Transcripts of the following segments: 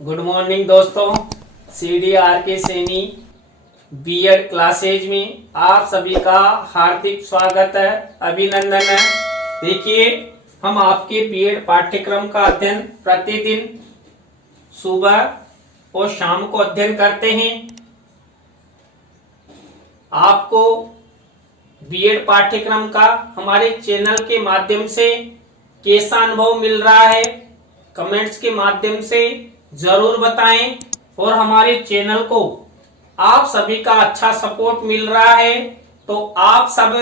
Good morning दोस्तों। CDR Saini B Ed classes में आप सभी का हार्दिक स्वागत है, अभिनंदन है। देखिए, हम आपके बीएड पाठ्यक्रम का अध्ययन प्रतिदिन सुबह और शाम को अध्ययन करते हैं। आपको बीएड पाठ्यक्रम का हमारे चैनल के माध्यम से कैसा अनुभव मिल रहा है, कमेंट्स के माध्यम से जरूर बताएं। और हमारे चैनल को आप सभी का अच्छा सपोर्ट मिल रहा है तो आप सब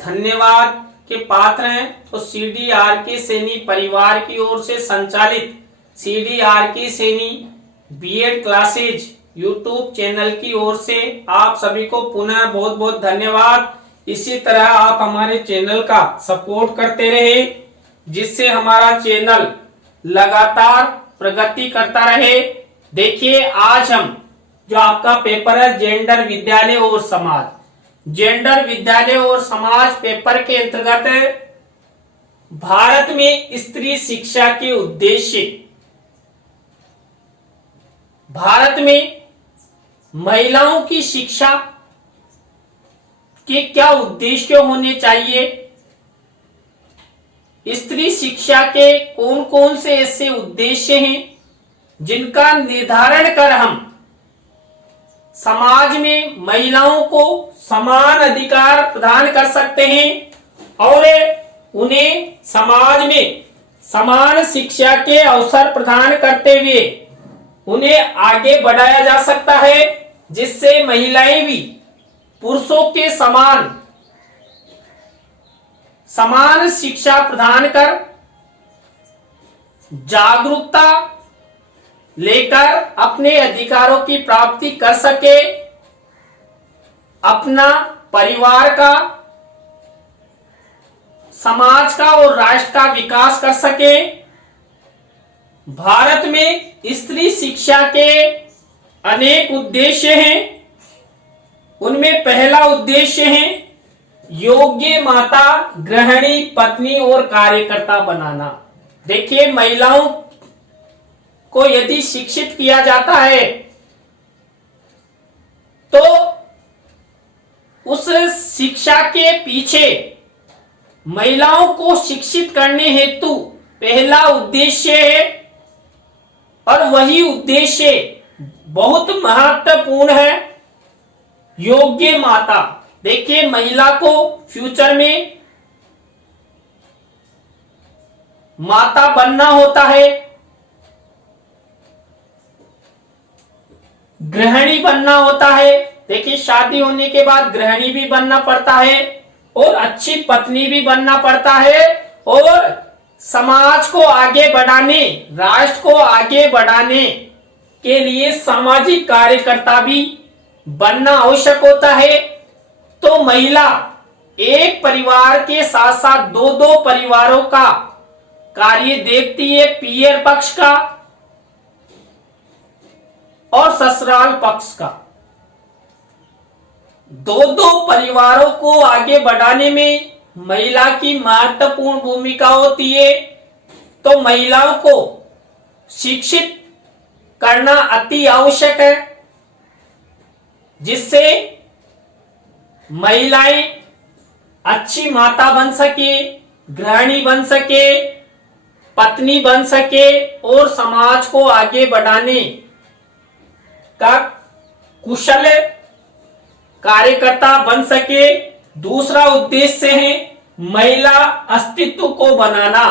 धन्यवाद के पात्र हैं। तो CDR सैनी परिवार की ओर से संचालित CDR Saini B Ed classes YouTube channel की ओर से आप सभी को पुनः बहुत बहुत धन्यवाद। इसी तरह आप हमारे चैनल का सपोर्ट करते रहे, जिससे हमारा चैनल लगातार प्रगति करता रहे। देखिए, आज हम जो आपका पेपर है जेंडर विद्यालय और समाज, जेंडर विद्यालय और समाज पेपर के अंतर्गत भारत में स्त्री शिक्षा के उद्देश्य, भारत में महिलाओं की शिक्षा के क्या उद्देश्य होने चाहिए, स्त्री शिक्षा के कौन कौन से ऐसे उद्देश्य हैं जिनका निर्धारण कर हम समाज में महिलाओं को समान अधिकार प्रदान कर सकते हैं और उन्हें समाज में समान शिक्षा के अवसर प्रदान करते हुए उन्हें आगे बढ़ाया जा सकता है, जिससे महिलाएं भी पुरुषों के समान शिक्षा प्रदान कर जागरूकता लेकर अपने अधिकारों की प्राप्ति कर सके, अपना परिवार का, समाज का और राष्ट्र का विकास कर सके। भारत में स्त्री शिक्षा के अनेक उद्देश्य हैं। उनमें पहला उद्देश्य है योग्य माता, गृहिणी, पत्नी और कार्यकर्ता बनाना। देखिए, महिलाओं को यदि शिक्षित किया जाता है तो उस शिक्षा के पीछे महिलाओं को शिक्षित करने हेतु पहला उद्देश्य है और वही उद्देश्य बहुत महत्वपूर्ण है, योग्य माता। देखिए, महिला को फ्यूचर में माता बनना होता है, गृहिणी बनना होता है। देखिए, शादी होने के बाद गृहिणी भी बनना पड़ता है और अच्छी पत्नी भी बनना पड़ता है और समाज को आगे बढ़ाने, राष्ट्र को आगे बढ़ाने के लिए सामाजिक कार्यकर्ता भी बनना आवश्यक होता है। तो महिला एक परिवार के साथ साथ दो परिवारों का कार्य देखती है, पियर पक्ष का और ससुराल पक्ष का। दो परिवारों को आगे बढ़ाने में महिला की महत्वपूर्ण भूमिका होती है। तो महिलाओं को शिक्षित करना अति आवश्यक है, जिससे महिलाएं अच्छी माता बन सके, गृहिणी बन सके, पत्नी बन सके और समाज को आगे बढ़ाने का कुशल कार्यकर्ता बन सके। दूसरा उद्देश्य है महिला अस्तित्व को बनाना।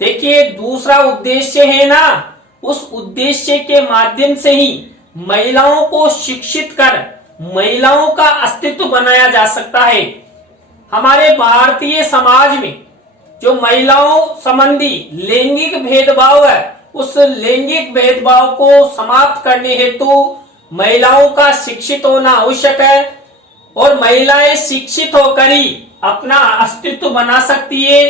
देखिए, दूसरा उद्देश्य है ना, उस उद्देश्य के माध्यम से ही महिलाओं को शिक्षित कर महिलाओं का अस्तित्व बनाया जा सकता है। हमारे भारतीय समाज में जो महिलाओं संबंधी लैंगिक भेदभाव है, उस लैंगिक भेदभाव को समाप्त करने हेतु महिलाओं का शिक्षित होना आवश्यक है और महिलाएं शिक्षित होकर ही अपना अस्तित्व बना सकती है,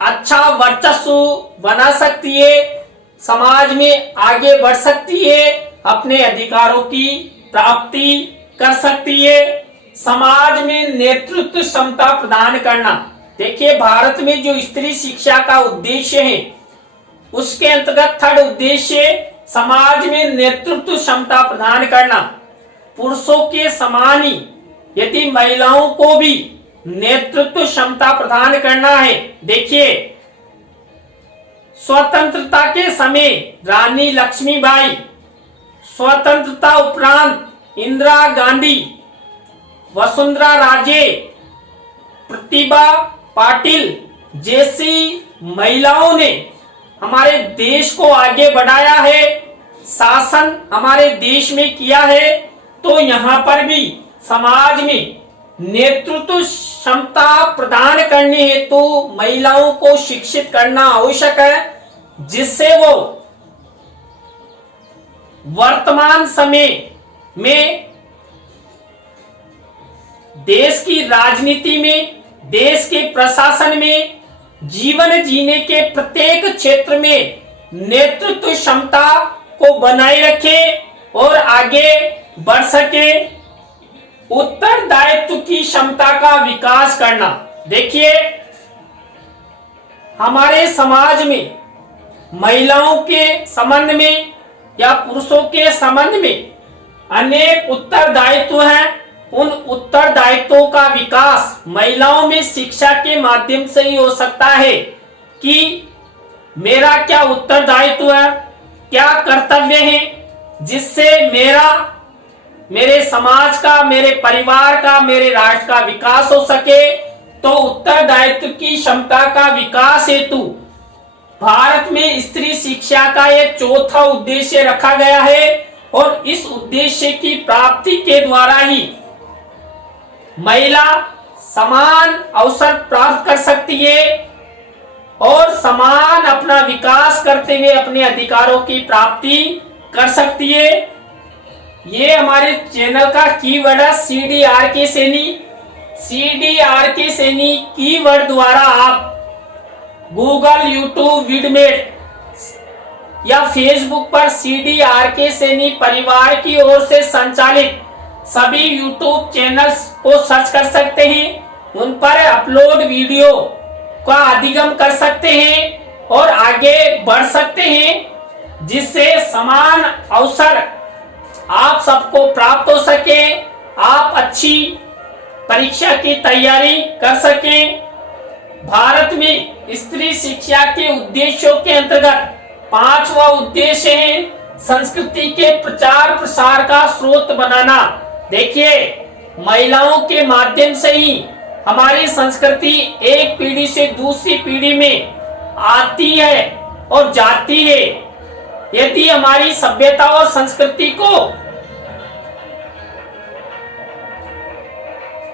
अच्छा वर्चस्व बना सकती है, समाज में आगे बढ़ सकती है, अपने अधिकारों की प्राप्ति कर सकती है, समाज में नेतृत्व क्षमता प्रदान करना। देखिए, भारत में जो स्त्री शिक्षा का उद्देश्य है उसके अंतर्गत थर्ड उद्देश्य समाज में नेतृत्व क्षमता प्रदान करना, पुरुषों के समान ही यदि महिलाओं को भी नेतृत्व क्षमता प्रदान करना है। देखिए, स्वतंत्रता के समय रानी लक्ष्मीबाई, स्वतंत्रता उपरांत इंदिरा गांधी, वसुंधरा राजे, प्रतिभा पाटिल जैसी महिलाओं ने हमारे देश को आगे बढ़ाया है, शासन हमारे देश में किया है। तो यहाँ पर भी समाज में नेतृत्व क्षमता प्रदान करने हेतु तो महिलाओं को शिक्षित करना आवश्यक है, जिससे वो वर्तमान समय में देश की राजनीति में, देश के प्रशासन में, जीवन जीने के प्रत्येक क्षेत्र में नेतृत्व क्षमता को बनाए रखे और आगे बढ़ सके। उत्तरदायित्व की क्षमता का विकास करना। देखिए, हमारे समाज में महिलाओं के संबंध में या पुरुषों के संबंध में अनेक उत्तरदायित्व हैं। उन उत्तरदायित्वों का विकास महिलाओं में शिक्षा के माध्यम से ही हो सकता है कि मेरा क्या उत्तरदायित्व है, क्या कर्तव्य है, जिससे मेरे समाज का, मेरे परिवार का, मेरे राष्ट्र का विकास हो सके। तो उत्तरदायित्व की क्षमता का विकास हेतु भारत में स्त्री शिक्षा का एक चौथा उद्देश्य रखा गया है और इस उद्देश्य की प्राप्ति के द्वारा ही महिला समान अवसर प्राप्त कर सकती है और समान अपना विकास करते हुए अपने अधिकारों की प्राप्ति कर सकती है। ये हमारे चैनल का कीवर्ड है CDRK Saini. CDRK Saini keyword द्वारा आप गूगल, यूट्यूब, विडमेट या फेसबुक पर CDRK सैनी परिवार की ओर से संचालित सभी यूट्यूब चैनल्स को सर्च कर सकते हैं। उन पर अपलोड वीडियो का अधिगम कर सकते हैं और आगे बढ़ सकते हैं, जिससे समान अवसर आप सबको प्राप्त हो सके, आप अच्छी परीक्षा की तैयारी कर सकें। भारत में स्त्री शिक्षा के उद्देश्यों के अंतर्गत 5वां उद्देश्य है संस्कृति के प्रचार प्रसार का स्रोत बनाना। देखिए, महिलाओं के माध्यम से ही हमारी संस्कृति एक पीढ़ी से दूसरी पीढ़ी में आती है और जाती है। यदि हमारी सभ्यता और संस्कृति को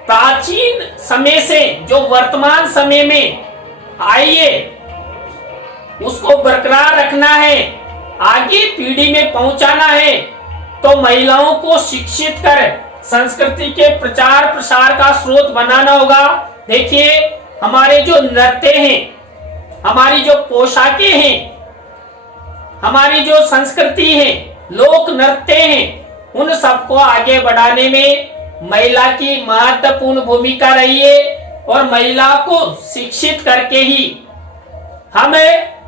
प्राचीन समय से जो वर्तमान समय में आई है उसको बरकरार रखना है, आगे पीढ़ी में पहुंचाना है, तो महिलाओं को शिक्षित कर संस्कृति के प्रचार प्रसार का स्रोत बनाना होगा। देखिए, हमारे जो नृत्य हैं, हमारी जो पोशाकें हैं, हमारी जो संस्कृति है, लोक नृत्य हैं, उन सबको आगे बढ़ाने में महिला की महत्वपूर्ण भूमिका रही है और महिला को शिक्षित करके ही हमें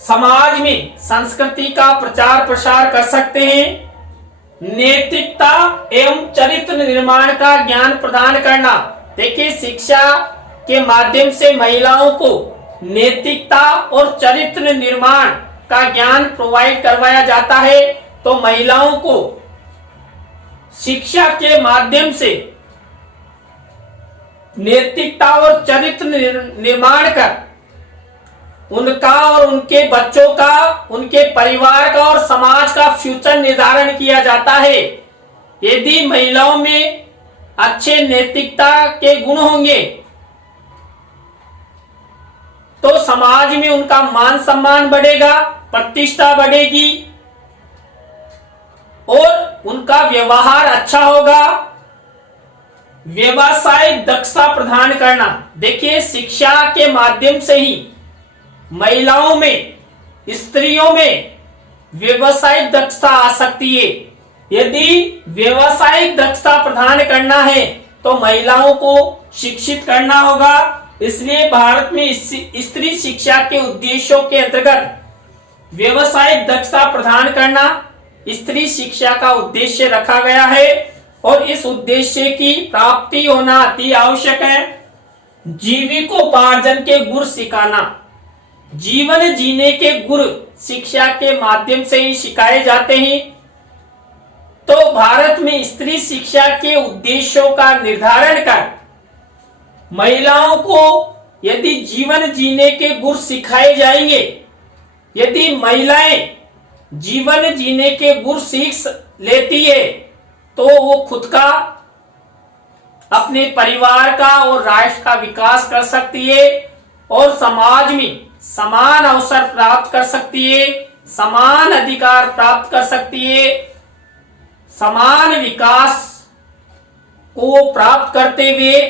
समाज में संस्कृति का प्रचार प्रसार कर सकते हैं। नैतिकता एवं चरित्र निर्माण का ज्ञान प्रदान करना। देखिए, शिक्षा के माध्यम से महिलाओं को नैतिकता और चरित्र निर्माण का ज्ञान प्रोवाइड करवाया जाता है। तो महिलाओं को शिक्षा के माध्यम से नैतिकता और चरित्र निर्माण कर उनका और उनके बच्चों का, उनके परिवार का और समाज का फ्यूचर निर्धारण किया जाता है। यदि महिलाओं में अच्छे नैतिकता के गुण होंगे तो समाज में उनका मान सम्मान बढ़ेगा, प्रतिष्ठा बढ़ेगी और उनका व्यवहार अच्छा होगा। व्यवसायिक दक्षता प्रदान करना। देखिए, शिक्षा के माध्यम से ही महिलाओं में, स्त्रियों में व्यवसायिक दक्षता आ सकती है। यदि व्यवसायिक दक्षता प्रदान करना है तो महिलाओं को शिक्षित करना होगा। इसलिए भारत में स्त्री शिक्षा के उद्देश्यों के अंतर्गत व्यवसायिक दक्षता प्रदान करना स्त्री शिक्षा का उद्देश्य रखा गया है और इस उद्देश्य की प्राप्ति होना अति आवश्यक है। जीविकोपार्जन के गुर सिखाना, जीवन जीने के गुर शिक्षा के माध्यम से ही सिखाए जाते हैं। तो भारत में स्त्री शिक्षा के उद्देश्यों का निर्धारण कर महिलाओं को यदि जीवन जीने के गुर सिखाए जाएंगे, यदि महिलाएं जीवन जीने के गुर सीख लेती है तो वो खुद का, अपने परिवार का और राष्ट्र का विकास कर सकती है और समाज में समान अवसर प्राप्त कर सकती है, समान अधिकार प्राप्त कर सकती है, समान विकास को प्राप्त करते हुए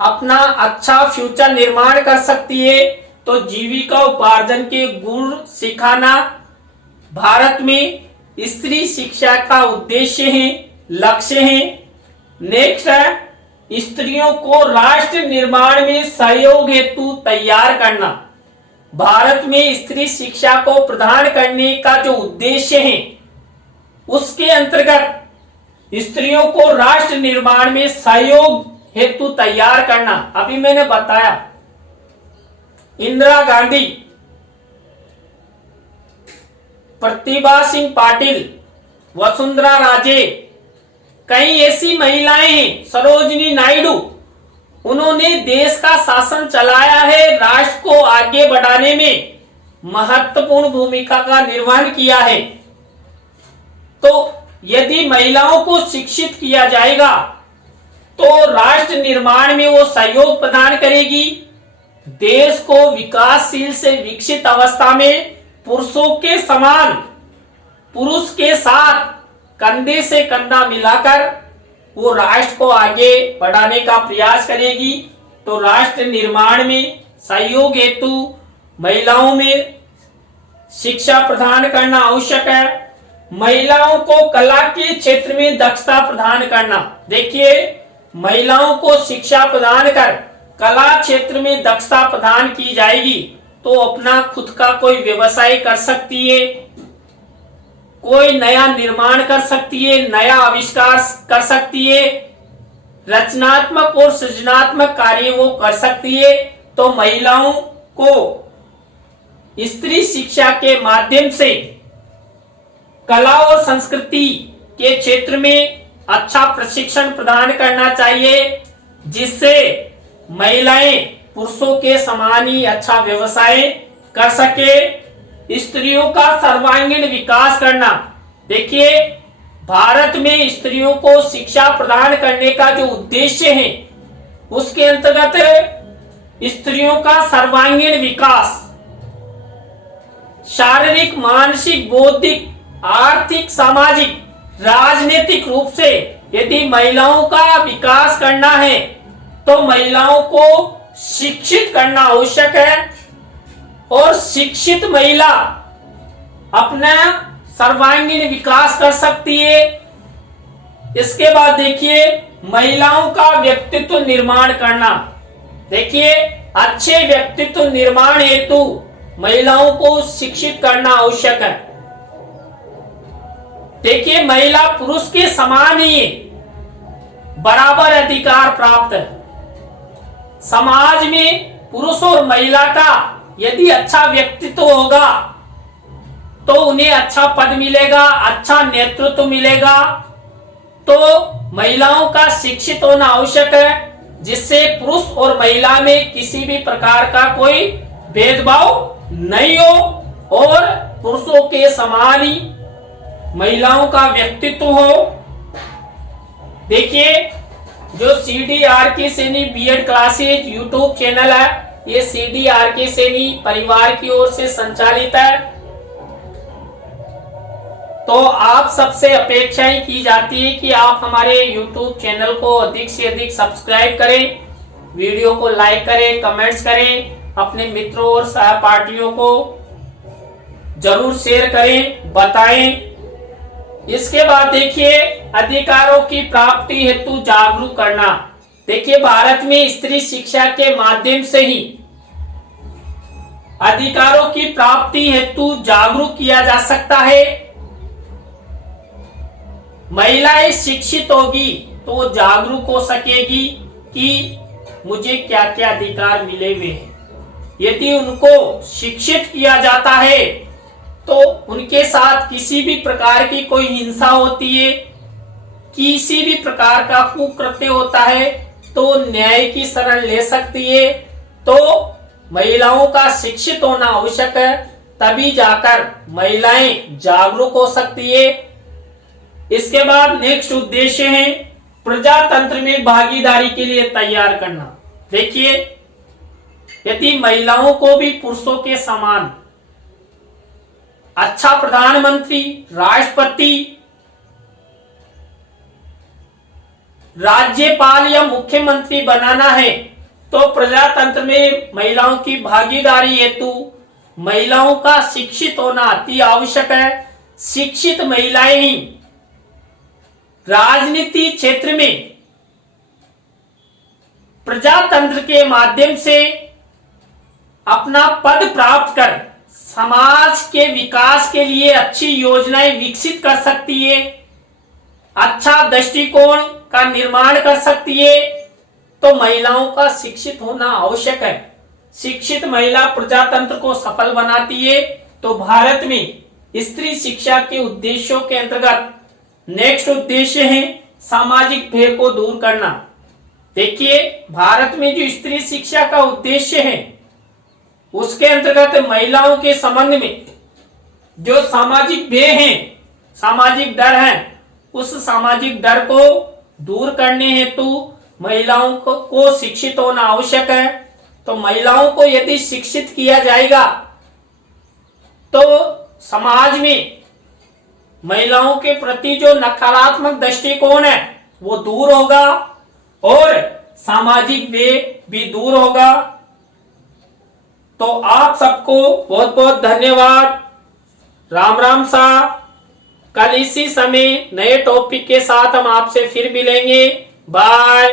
अपना अच्छा फ्यूचर निर्माण कर सकती है। तो जीविका उपार्जन के गुण सिखाना भारत में स्त्री शिक्षा का उद्देश्य है, लक्ष्य है। नेक्स्ट है स्त्रियों को राष्ट्र निर्माण में सहयोग हेतु तैयार करना। भारत में स्त्री शिक्षा को प्रदान करने का जो उद्देश्य है उसके अंतर्गत स्त्रियों को राष्ट्र निर्माण में सहयोग हेतु तैयार करना। अभी मैंने बताया इंदिरा गांधी, प्रतिभा सिंह पाटिल, वसुंधरा राजे, कई ऐसी महिलाएं हैं, सरोजिनी नायडू, उन्होंने देश का शासन चलाया है, राष्ट्र को आगे बढ़ाने में महत्वपूर्ण भूमिका का निर्वहन किया है। तो यदि महिलाओं को शिक्षित किया जाएगा तो राष्ट्र निर्माण में वो सहयोग प्रदान करेगी, देश को विकासशील से विकसित अवस्था में पुरुषों के समान, पुरुष के साथ कंधे से कंधा मिलाकर वो राष्ट्र को आगे बढ़ाने का प्रयास करेगी। तो राष्ट्र निर्माण में सहयोग हेतु महिलाओं में शिक्षा प्रदान करना आवश्यक है। महिलाओं को कला के क्षेत्र में दक्षता प्रदान करना। देखिए, महिलाओं को शिक्षा प्रदान कर कला क्षेत्र में दक्षता प्रदान की जाएगी तो अपना खुद का कोई व्यवसाय कर सकती है, कोई नया निर्माण कर सकती है, नया आविष्कार कर सकती है, रचनात्मक और सृजनात्मक कार्य वो कर सकती है। तो महिलाओं को स्त्री शिक्षा के माध्यम से कला और संस्कृति के क्षेत्र में अच्छा प्रशिक्षण प्रदान करना चाहिए, जिससे महिलाएं पुरुषों के समान ही अच्छा व्यवसाय कर सके। स्त्रियों का सर्वांगीण विकास करना। देखिए, भारत में स्त्रियों को शिक्षा प्रदान करने का जो उद्देश्य है उसके अंतर्गत है स्त्रियों का सर्वांगीण विकास, शारीरिक, मानसिक, बौद्धिक, आर्थिक, सामाजिक, राजनीतिक रूप से यदि महिलाओं का विकास करना है तो महिलाओं को शिक्षित करना आवश्यक है और शिक्षित महिला अपना सर्वांगीण विकास कर सकती है। इसके बाद देखिए, महिलाओं का व्यक्तित्व निर्माण करना। देखिए, अच्छे व्यक्तित्व निर्माण हेतु महिलाओं को शिक्षित करना आवश्यक है। देखिए, महिला पुरुष के समान ही बराबर अधिकार प्राप्त है। समाज में पुरुष और महिला का यदि अच्छा व्यक्तित्व होगा तो उन्हें अच्छा पद मिलेगा, अच्छा नेतृत्व मिलेगा। तो महिलाओं का शिक्षित होना आवश्यक है, जिससे पुरुष और महिला में किसी भी प्रकार का कोई भेदभाव नहीं हो और पुरुषों के समान ही महिलाओं का व्यक्तित्व हो। देखिए, जो CDRK Saini B Ed classes YouTube channel है, ये CDRK सैनी परिवार की ओर से संचालित है। तो आप सबसे अपेक्षाएं की जाती है कि आप हमारे YouTube चैनल को अधिक से अधिक सब्सक्राइब करें, वीडियो को लाइक करें, कमेंट्स करें, अपने मित्रों और सहपाठियों को जरूर शेयर करें, बताएं। इसके बाद देखिए, अधिकारों की प्राप्ति हेतु जागरूक करना। देखिए, भारत में स्त्री शिक्षा के माध्यम से ही अधिकारों की प्राप्ति हेतु जागरूक किया जा सकता है। महिलाएं शिक्षित होगी तो जागरूक हो सकेगी कि मुझे क्या क्या अधिकार मिले हुए हैं। यदि उनको शिक्षित किया जाता है तो उनके साथ किसी भी प्रकार की कोई हिंसा होती है, किसी भी प्रकार का कुकृत्य होता है तो न्याय की शरण ले सकती है। तो महिलाओं का शिक्षित होना आवश्यक है, तभी जाकर महिलाएं जागरूक हो सकती है। इसके बाद नेक्स्ट उद्देश्य है प्रजातंत्र में भागीदारी के लिए तैयार करना। देखिए, यदि महिलाओं को भी पुरुषों के समान अच्छा प्रधानमंत्री, राष्ट्रपति, राज्यपाल या मुख्यमंत्री बनाना है तो प्रजातंत्र में महिलाओं की भागीदारी हेतु महिलाओं का शिक्षित होना अति आवश्यक है। शिक्षित महिलाएं ही राजनीति क्षेत्र में प्रजातंत्र के माध्यम से अपना पद प्राप्त कर समाज के विकास के लिए अच्छी योजनाएं विकसित कर सकती है, अच्छा दृष्टिकोण का निर्माण कर सकती है। तो महिलाओं का शिक्षित होना आवश्यक है। शिक्षित महिला प्रजातंत्र को सफल बनाती है। तो भारत में स्त्री शिक्षा के उद्देश्यों के अंतर्गत नेक्स्ट उद्देश्य है सामाजिक भेद को दूर करना। देखिए, भारत में जो स्त्री शिक्षा का उद्देश्य है उसके अंतर्गत महिलाओं के संबंध में जो सामाजिक भेद हैं, सामाजिक डर है, उस सामाजिक डर को दूर करने हेतु महिलाओं को शिक्षित होना आवश्यक है। तो महिलाओं को यदि शिक्षित किया जाएगा तो समाज में महिलाओं के प्रति जो नकारात्मक दृष्टिकोण है वो दूर होगा और सामाजिक भेद भी दूर होगा। तो आप सबको बहुत बहुत धन्यवाद। राम राम सा। कल इसी समय नए टॉपिक के साथ हम आपसे फिर मिलेंगे। बाय।